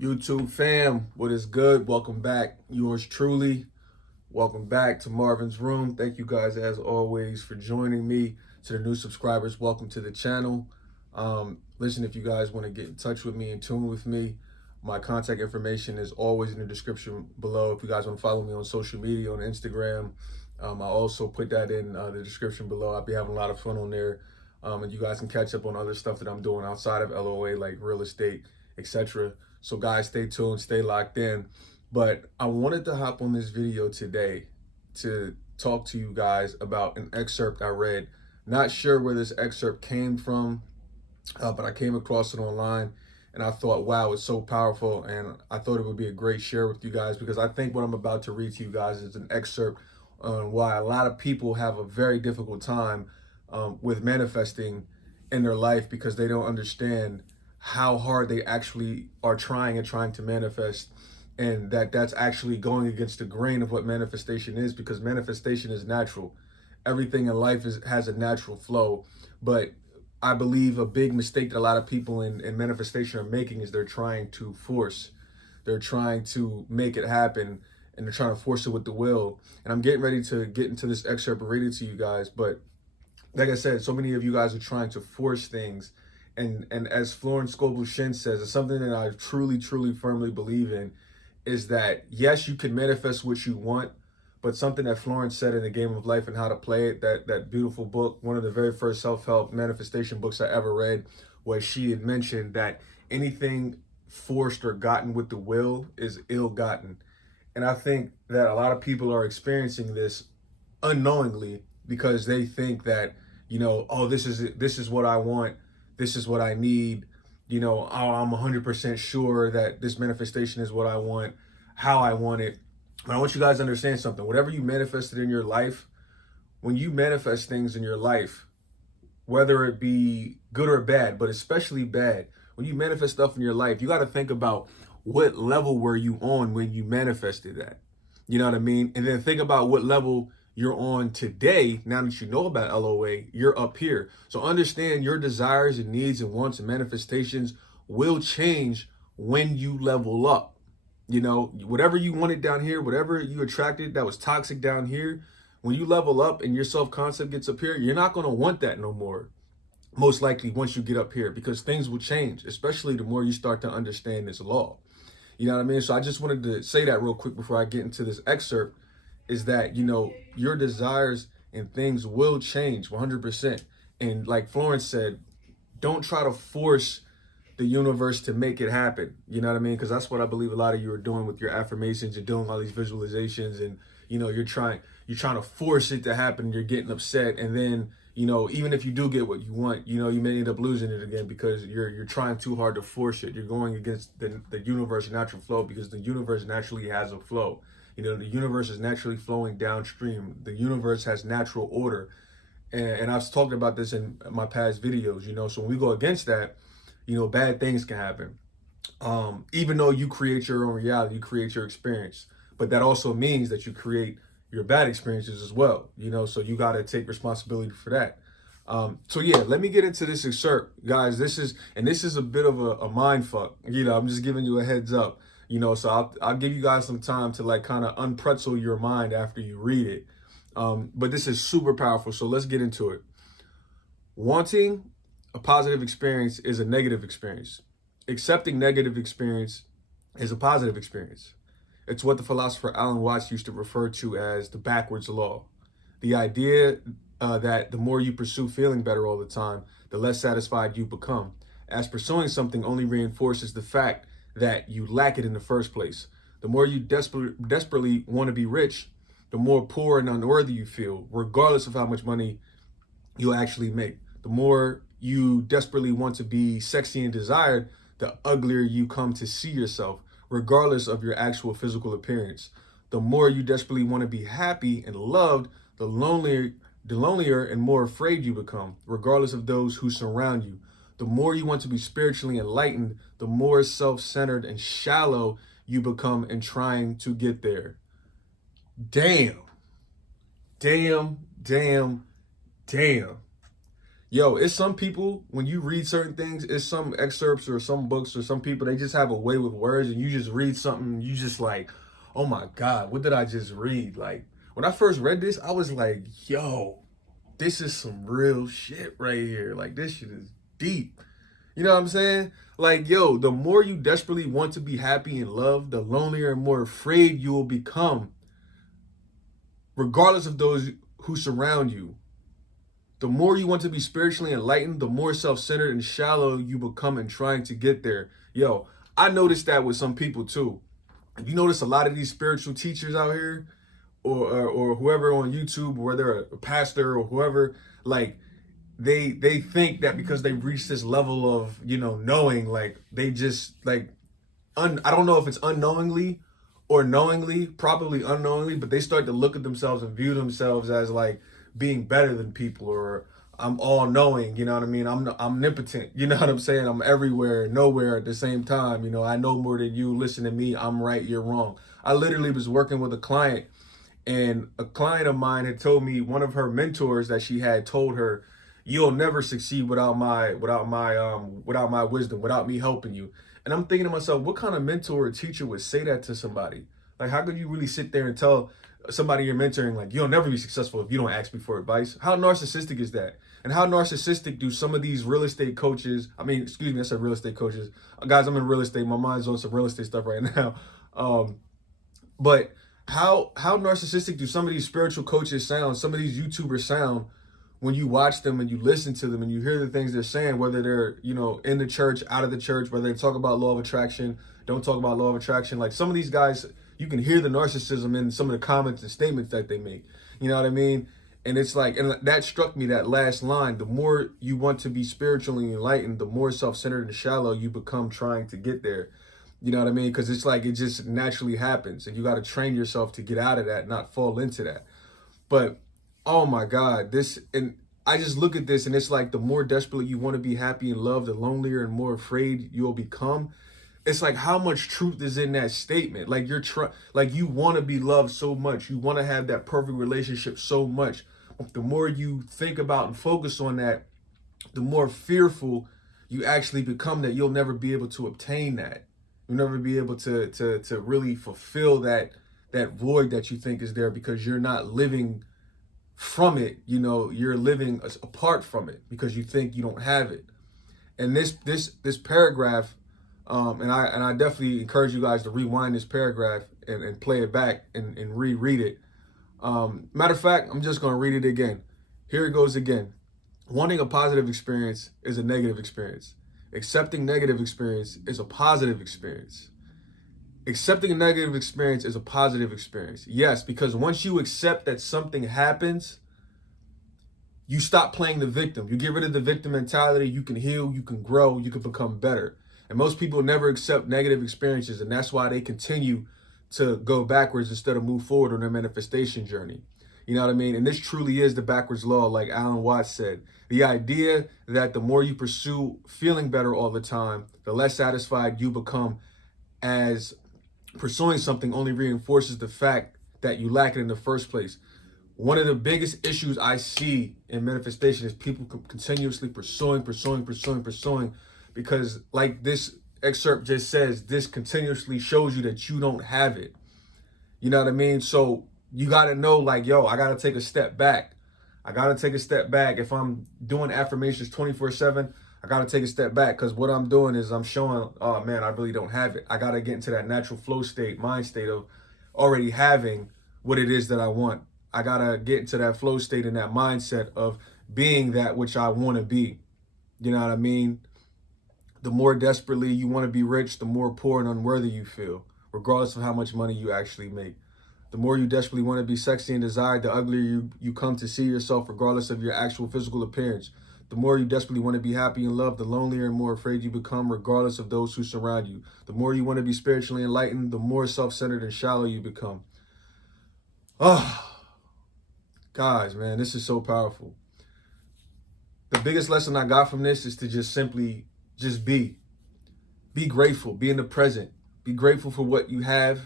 YouTube fam, what is good? Welcome back. Yours truly. Welcome back to Marvin's Room. Thank you guys, as always, for joining me. To the new subscribers, welcome to the channel. Listen, if you guys want to get in touch with me and tune with me, my contact information is always in the description below. If you guys want to follow me on social media, on Instagram, I also put that in the description below. I'll be having a lot of fun on there. And you guys can catch up on other stuff that I'm doing outside of LOA, like real estate, etc. So guys, stay tuned, stay locked in. But I wanted to hop on this video today to talk to you guys about an excerpt I read. Not sure where this excerpt came from, but I came across it online and I thought, wow, it's so powerful. And I thought it would be a great share with you guys because I think what I'm about to read to you guys is an excerpt on why a lot of people have a very difficult time with manifesting in their life because they don't understand how hard they actually are trying to manifest, and that's actually going against the grain of what manifestation is, because manifestation is natural. Everything in life has a natural flow. But I believe a big mistake that a lot of people in manifestation are making is they're trying to force. They're trying to make it happen, and they're trying to force it with the will. And I'm getting ready to get into this excerpt and read it to you guys. But like I said, so many of you guys are trying to force things. And as Florence Scovel Shin says, it's something that I truly, truly, firmly believe in, is that yes, you can manifest what you want, but something that Florence said in The Game of Life and How to Play It, that beautiful book, one of the very first self-help manifestation books I ever read, where she had mentioned that anything forced or gotten with the will is ill-gotten. And I think that a lot of people are experiencing this unknowingly because they think that, oh, this is what I want, this is what I need, oh, I'm 100% sure that this manifestation is what I want, how I want it. But I want you guys to understand something. Whatever you manifested in your life, when you manifest things in your life, whether it be good or bad, but especially bad, when you manifest stuff in your life, you got to think about what level were you on when you manifested that. You know what I mean? And then think about what level you're on today. Now that you know about LOA, you're up here. So understand your desires and needs and wants and manifestations will change when you level up. Whatever you wanted down here, whatever you attracted that was toxic down here, when you level up and your self-concept gets up here, you're not going to want that no more. Most likely once you get up here, because things will change, especially the more you start to understand this law. You know what I mean? So I just wanted to say that real quick before I get into this excerpt, is that, your desires and things will change 100%. And like Florence said, don't try to force the universe to make it happen. You know what I mean? Because that's what I believe a lot of you are doing with your affirmations. You're doing all these visualizations, and you're trying to force it to happen. You're getting upset, and then even if you do get what you want, you may end up losing it again because you're trying too hard to force it. You're going against the universe natural flow, because the universe naturally has a flow. The universe is naturally flowing downstream. The universe has natural order, and I've talked about this in my past videos. So when we go against that, bad things can happen. Even though you create your own reality, you create your experience, but that also means that you create your bad experiences as well. So you got to take responsibility for that. So yeah, let me get into this excerpt, guys. This is a bit of a mind fuck. I'm just giving you a heads up. So I'll give you guys some time to like kind of unpretzel your mind after you read it. But this is super powerful. So let's get into it. Wanting a positive experience is a negative experience. Accepting negative experience is a positive experience. It's what the philosopher Alan Watts used to refer to as the backwards law. The idea that the more you pursue feeling better all the time, the less satisfied you become, as pursuing something only reinforces the fact that you lack it in the first place. The more you desperately want to be rich, the more poor and unworthy you feel, regardless of how much money you actually make. The more you desperately want to be sexy and desired, the uglier you come to see yourself, regardless of your actual physical appearance. The more you desperately want to be happy and loved, the lonelier and more afraid you become, regardless of those who surround you. The more you want to be spiritually enlightened, the more self-centered and shallow you become in trying to get there. Damn. Damn, damn, damn. Yo, it's some people, when you read certain things, it's some excerpts or some books or some people, they just have a way with words, and you just read something, and you just like, oh my God, what did I just read? Like, when I first read this, I was like, yo, this is some real shit right here. Like, this shit is deep. You know what I'm saying? Like, yo, the more you desperately want to be happy and loved, the lonelier and more afraid you will become, regardless of those who surround you. The more you want to be spiritually enlightened, the more self-centered and shallow you become in trying to get there. Yo, I noticed that with some people too. You notice a lot of these spiritual teachers out here, or whoever on YouTube, whether a pastor or whoever, like they think that because they reach this level of, knowing, like they just like I don't know if it's unknowingly or knowingly, probably unknowingly, but they start to look at themselves and view themselves as like being better than people, or I'm all knowing, you know what I mean? I'm omnipotent, you know what I'm saying? I'm everywhere, nowhere at the same time. I know more than you. Listen to me. I'm right, you're wrong. I literally was working with a client, and a client of mine had told me, one of her mentors that she had told her, you'll never succeed without my wisdom, without me helping you. And I'm thinking to myself, what kind of mentor or teacher would say that to somebody? Like, how could you really sit there and tell somebody you're mentoring, like, you'll never be successful if you don't ask me for advice? How narcissistic is that? And how narcissistic do some of these real estate coaches, excuse me, I said real estate coaches. Guys, I'm in real estate. My mind's on some real estate stuff right now. But how narcissistic do some of these spiritual coaches sound, some of these YouTubers sound, when you watch them and you listen to them and you hear the things they're saying, whether they're, in the church, out of the church, whether they talk about law of attraction, don't talk about law of attraction. Like, some of these guys, you can hear the narcissism in some of the comments and statements that they make. You know what I mean? And it's like, and that struck me, that last line: the more you want to be spiritually enlightened, the more self-centered and shallow you become trying to get there. You know what I mean? Because it's like, it just naturally happens, and you got to train yourself to get out of that, not fall into that. But oh my God, and I just look at this, and it's like, the more desperately you want to be happy and loved, the lonelier and more afraid you'll become. It's like, how much truth is in that statement? Like, like, you want to be loved so much, you want to have that perfect relationship so much. The more you think about and focus on that, the more fearful you actually become that you'll never be able to obtain that. You'll never be able to really fulfill that void that you think is there, because you're not living from it. You're living apart from it because you think you don't have it. And this paragraph, and I definitely encourage you guys to rewind this paragraph and play it back and reread it. Matter of fact, I'm just going to read it again. Here it goes again. Wanting a positive experience is a negative experience. Accepting negative experience is a positive experience. Accepting a negative experience is a positive experience. Yes, because once you accept that something happens, you stop playing the victim. You get rid of the victim mentality. You can heal, you can grow, you can become better. And most people never accept negative experiences, and that's why they continue to go backwards instead of move forward on their manifestation journey. You know what I mean? And this truly is the backwards law, like Alan Watts said. The idea that the more you pursue feeling better all the time, the less satisfied you become, as pursuing something only reinforces the fact that you lack it in the first place. One of the biggest issues I see in manifestation is people continuously pursuing, because, like this excerpt just says, this continuously shows you that you don't have it. You know what I mean? So you got to know, like, yo, I got to take a step back. I got to take a step back. If I'm doing affirmations 24/7, I got to take a step back, because what I'm doing is I'm showing, oh man, I really don't have it. I got to get into that natural flow state, mind state of already having what it is that I want. I got to get into that flow state and that mindset of being that which I want to be. You know what I mean? The more desperately you want to be rich, the more poor and unworthy you feel, regardless of how much money you actually make. The more you desperately want to be sexy and desired, the uglier you come to see yourself, regardless of your actual physical appearance. The more you desperately want to be happy and loved, the lonelier and more afraid you become, regardless of those who surround you. The more you want to be spiritually enlightened, the more self-centered and shallow you become. Oh, guys, man, this is so powerful. The biggest lesson I got from this is to just simply just be. Be grateful. Be in the present. Be grateful for what you have.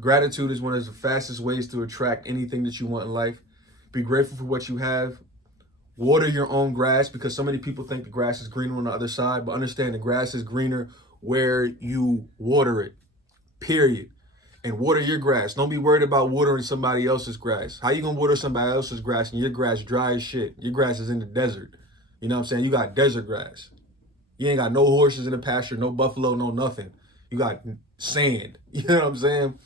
Gratitude is one of the fastest ways to attract anything that you want in life. Be grateful for what you have. Water your own grass, because so many people think the grass is greener on the other side, but understand the grass is greener where you water it, period. And water your grass. Don't be worried about watering somebody else's grass. How you gonna water somebody else's grass and your grass dry as shit? Your grass is in the desert. You know what I'm saying? You got desert grass. You ain't got no horses in the pasture, no buffalo, no nothing. You got sand. You know what I'm saying?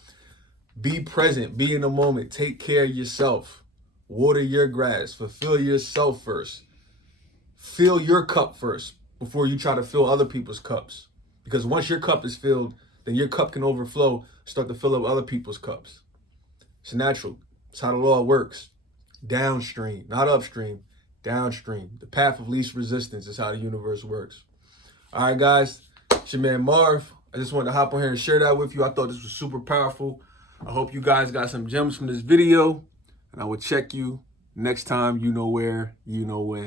Be present. Be in the moment. Take care of yourself. Water your grass. Fulfill yourself first. Fill your cup first before you try to fill other people's cups. Because once your cup is filled, then your cup can overflow, start to fill up other people's cups. It's natural. It's how the law works. Downstream, not upstream, downstream. The path of least resistance is how the universe works. All right, guys, it's your man Marv. I just wanted to hop on here and share that with you. I thought this was super powerful. I hope you guys got some gems from this video, and I will check you next time. You know where, you know when.